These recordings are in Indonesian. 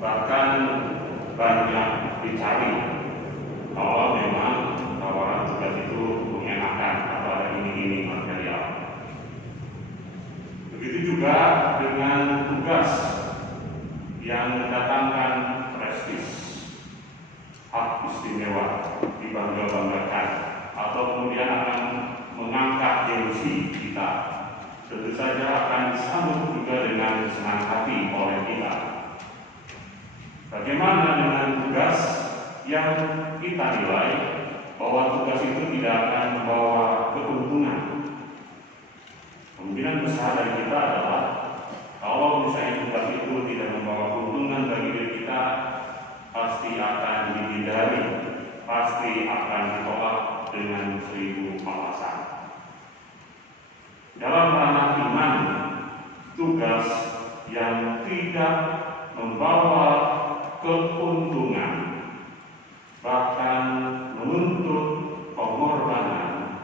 bahkan banyak dicari kalau memang tawaran tugas itu mengenakan atau ada ini material. Begitu juga dengan tugas yang mendatangkan prestis, hak istimewa, dibangga-banggakan, atau kemudian akan mengangkat gengsi kita, tentu saja akan disambut juga dengan senang hati oleh kita. Bagaimana dengan tugas yang kita nilai bahwa tugas itu tidak akan membawa keuntungan? Kemungkinan besar dari kita adalah kalau misalnya tugas itu tidak membawa keuntungan bagi diri kita, pasti akan dihindari, pasti akan ditolak dengan 1000 alasan. Dalam ranah iman, tugas yang tidak membawa keuntungan, bahkan menuntut pengorbanan,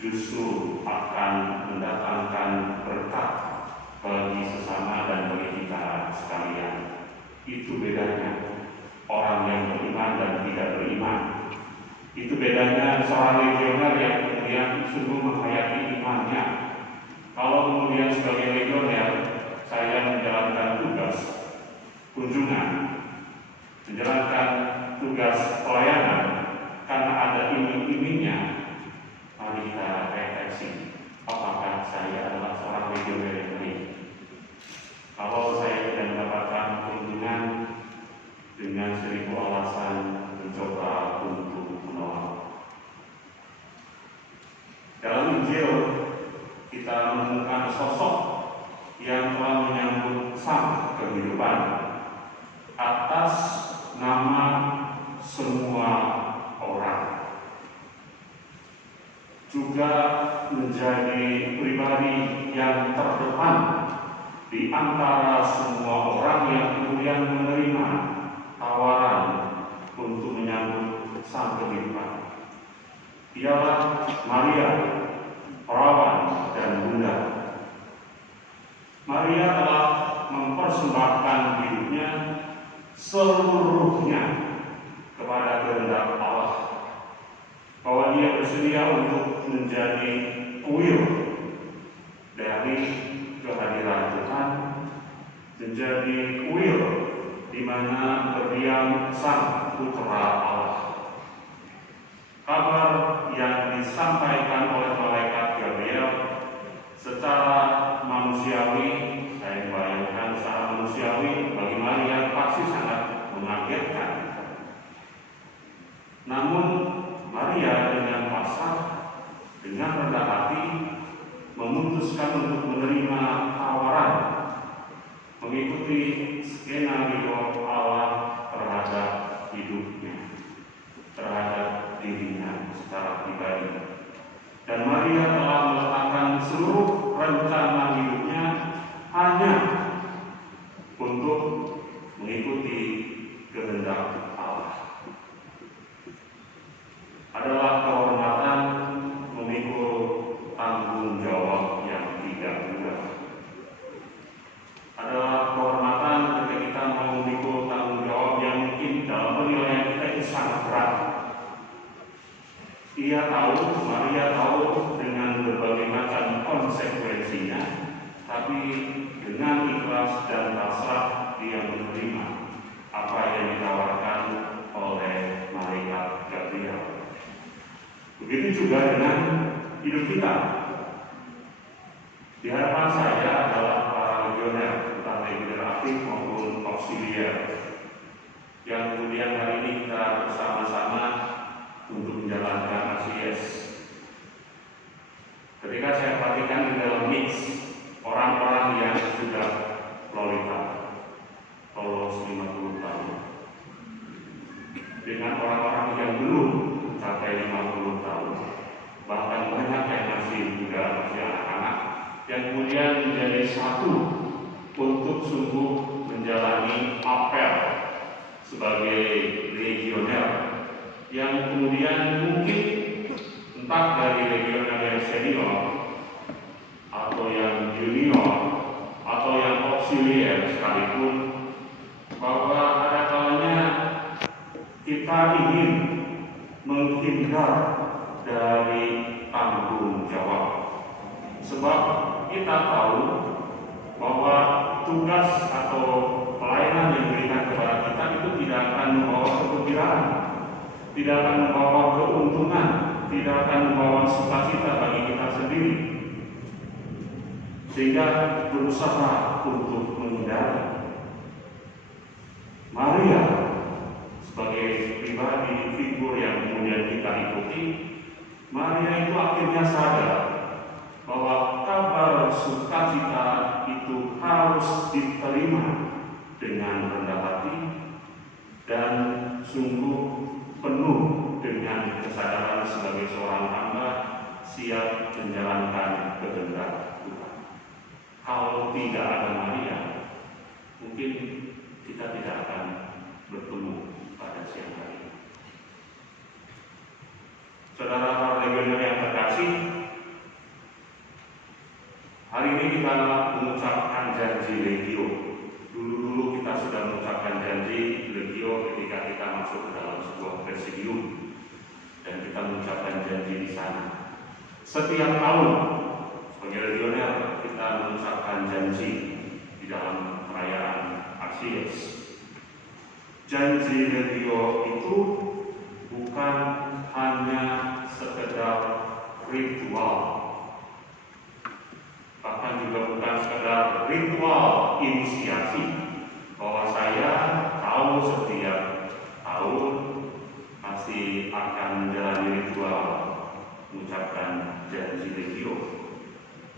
justru akan mendatangkan berkat bagi sesama dan bagi kita sekalian. Itu bedanya orang yang beriman dan tidak beriman. Itu bedanya seorang legioner yang kemudian sungguh menghayati imannya. Kalau kemudian sebagai legioner saya menjalankan tugas kunjungan, menjalankan tugas pelayanan karena ada iming-imingnya, mari kita refleksi, apakah saya adalah seorang legioner yang baik? Kalau saya tidak mendapatkan keuntungan, dengan 1000 alasan mencoba untuk menolak. Dalam Injil kita menemukan sosok yang telah menyambut sang kehidupan atas nama semua orang, juga menjadi pribadi yang terdepan di antara semua orang yang kemudian menerima tawaran untuk menyambut sang kehidupan. Ialah Maria, perawan dan bunda. Maria telah mempersembahkan hidupnya seluruhnya kepada kehendak Allah, bahwa dia bersedia untuk menjadi kuil dari kehadiran Tuhan, menjadi kuil di mana berdiam Sang Putra Allah. Kabar yang disampaikan oleh malaikat Gabriel secara manusiawi, saya bayangkan secara manusiawi bagi Maria pasti sangat mengagetkan. Namun Maria dengan pasrah, dengan rendah hati memutuskan untuk menerima tawaran, mengikuti skenario Allah terhadap hidupnya, terhadap dirinya secara pribadi. Dan Maria telah meletakkan seluruh rencana hidupnya hanya untuk mengikuti kehendak Allah. Adalah kehormatan memikul tanggung jawab yang tidak mudah. Adalah kehormatan ketika kita mau memikul tanggung jawab yang mungkin dalam penilaian kita itu sangat berat. Maria tahu dengan berbagai macam konsekuensinya, tapi dengan ikhlas dan pasrah dia menerima apa yang ditawarkan oleh malaikat Gabriel. Begitu juga dengan hidup kita. Di hadapan saya adalah para legioner, entah legioner aktif maupun auxilier, yang kemudian hari ini kita bersama-sama untuk menjalankan ACS. Ketika saya perhatikan di dalam mix orang-orang yang sudah lolos 50 tahun dengan orang-orang yang belum mencapai 50 tahun, bahkan banyak yang masih muda, masih anak-anak, yang kemudian menjadi satu untuk sungguh menjalani apel sebagai legioner, yang kemudian mungkin entah dari legioner yang senior atau yang junior atau yang auxilier sekalipun, bahwa kita ingin menghindar dari tanggung jawab. Sebab kita tahu bahwa tugas atau pelayanan yang diberikan kepada kita itu tidak akan membawa kegembiraan, tidak akan membawa keuntungan, tidak akan membawa sukacita bagi kita sendiri. Sehingga berusaha untuk menghindari. Maria sebagai pribadi figur yang kemudian kita ikuti, Maria itu akhirnya sadar bahwa kabar sukacita itu harus diterima dengan rendah hati dan sungguh penuh dengan kesadaran sebagai seorang hamba siap menjalankan kehendak Tuhan. Kalau tidak ada Maria, mungkin kita tidak akan bertemu pada siang hari. Saudara para legioner yang terkasih, hari ini kita mengucapkan janji legio. Dulu-dulu kita sudah mengucapkan janji legio ketika kita masuk ke dalam sebuah presidium dan kita mengucapkan janji di sana. Setiap tahun sebagai legioner kita mengucapkan janji di dalam perayaan Aksies. Janji legio itu bukan hanya sekedar ritual, bahkan juga bukan sekedar ritual inisiasi bahwa saya tahu setiap tahun pasti akan menjalani ritual mengucapkan janji legio.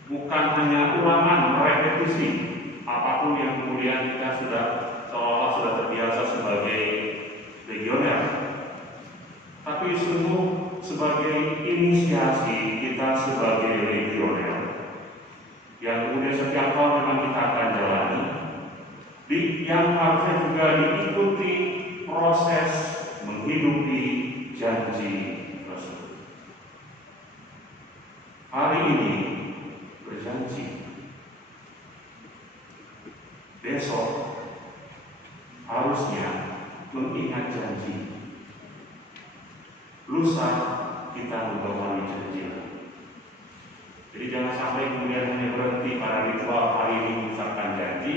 Bukan hanya ulangan, repetisi apapun yang kemudian kita seolah-olah sudah terbiasa sebagai legioner, tapi sungguh sebagai inisiasi kita sebagai legioner yang kemudian setiap tahun memang kita akan jalani, yang harusnya juga diikuti proses menghidupi janji tersebut. Hari ini berjanji, besok harusnya mengingat janji, lusa kita membawahi janji. Jadi jangan sampai kemudian hanya berhenti pada ritual hari ini mengucapkan janji,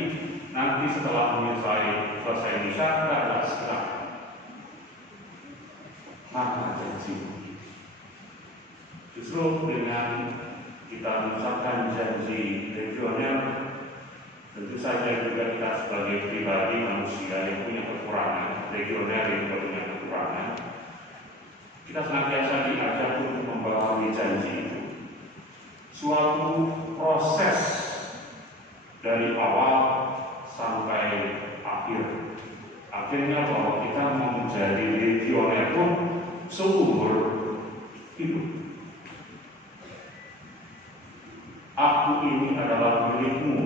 nanti setelah selesai misa tidak ada setelah mana janji. Justru dengan kita mengucapkan janji legioner, tentu saja juga kita sebagai pribadi manusia yang punya kekurangan, legioner yang juga punya kekurangan, kita senantiasa diajak untuk membawahi janji itu. Suatu proses dari awal sampai akhir. Akhirnya bahwa kita mau menjadi legioner pun seumur hidup. Aku ini adalah milikmu,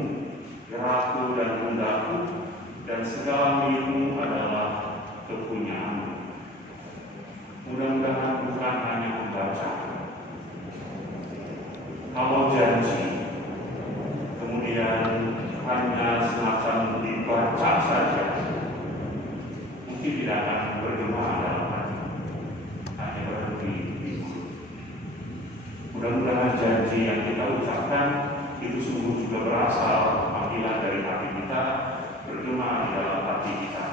gerakku dan pundakku, dan segala milikmu adalah kepunyaanmu. Mudah-mudahan bukan hanya membaca. Kalau janji kemudian hanya semacam dibaca saja, mungkin tidak akan bergema dalam hati, hanya berhenti di mulut. Mudah-mudahan janji yang kita ucapkan itu sungguh juga berasal panggilan dari hati kita, bergema di dalam hati kita.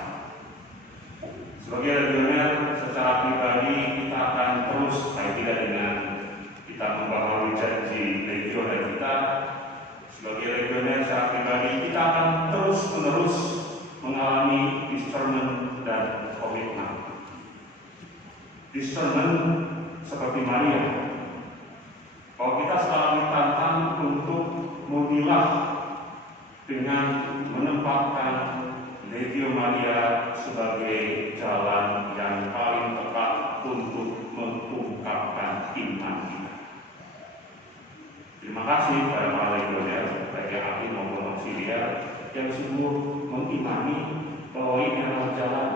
Sebagai legioner secara pribadi kita akan terus, saya tidak dengan kita membawahi janji legioner kita. Sebagai legioner secara pribadi kita akan terus-menerus mengalami discernment dan komitmen. Discernment seperti Maria, bahwa kita selalu ditantang untuk memilah dengan menempatkan Legio Maria sebagai jalan yang paling tepat untuk mengungkapkan iman kita. Terima kasih kepada para legioner, baik yang aktif maupun auxiliar, yang sungguh mengimani bahwa ini adalah jalan.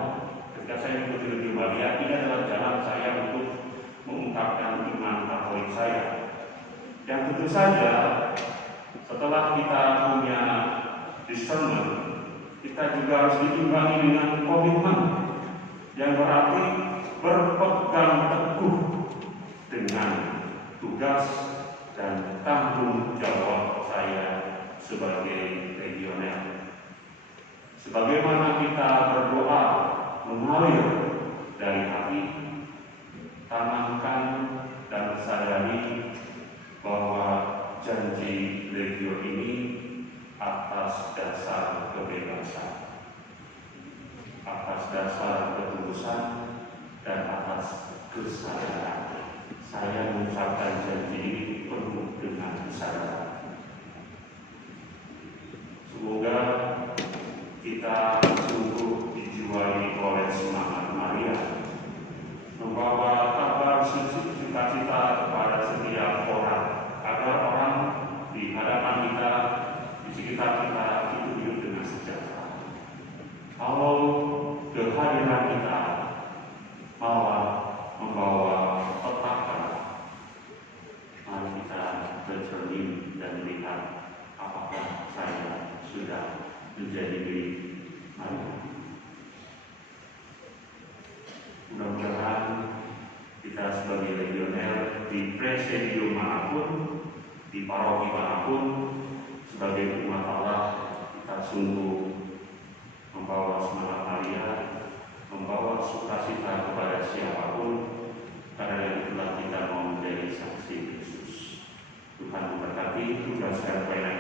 Ketika saya mengikuti Legio Maria, ini adalah jalan saya untuk mengungkapkan iman Katolik saya. Yang tentu saja setelah kita punya discernment, kita juga harus diimbangi dengan komitmen, yang berarti berpegang teguh dengan tugas dan tanggung jawab saya sebagai legioner. Sebagaimana kita berdoa mengalir dari hati, tanamkan dan sadari bahwa janji legio ini atas dasar kebebasan, atas dasar ketulusan, dan atas kesadaran. Saya mengucapkan janji ini penuh dengan kesadaran. Semoga kita sungguh dijiwai oleh semangat Maria, membawa kabar sukacita kepada setiap orang, agar orang di hadapan kita, di sekitar kita itu hidup dengan sejahtera. Kalau kehadiran kita malah membawa petaka, mari kita bercermin dan melihat apakah saya sudah menjadi milik Maria. Mudah-mudahan kita sebagai legioner di presidium manapun, di paroki manapun, sebagai umat Allah, kita sungguh membawa semangat Maria, membawa sukacita kepada siapapun, karena itulah kita mau menjadi saksi Kristus. Tuhan memberkati tugas saya.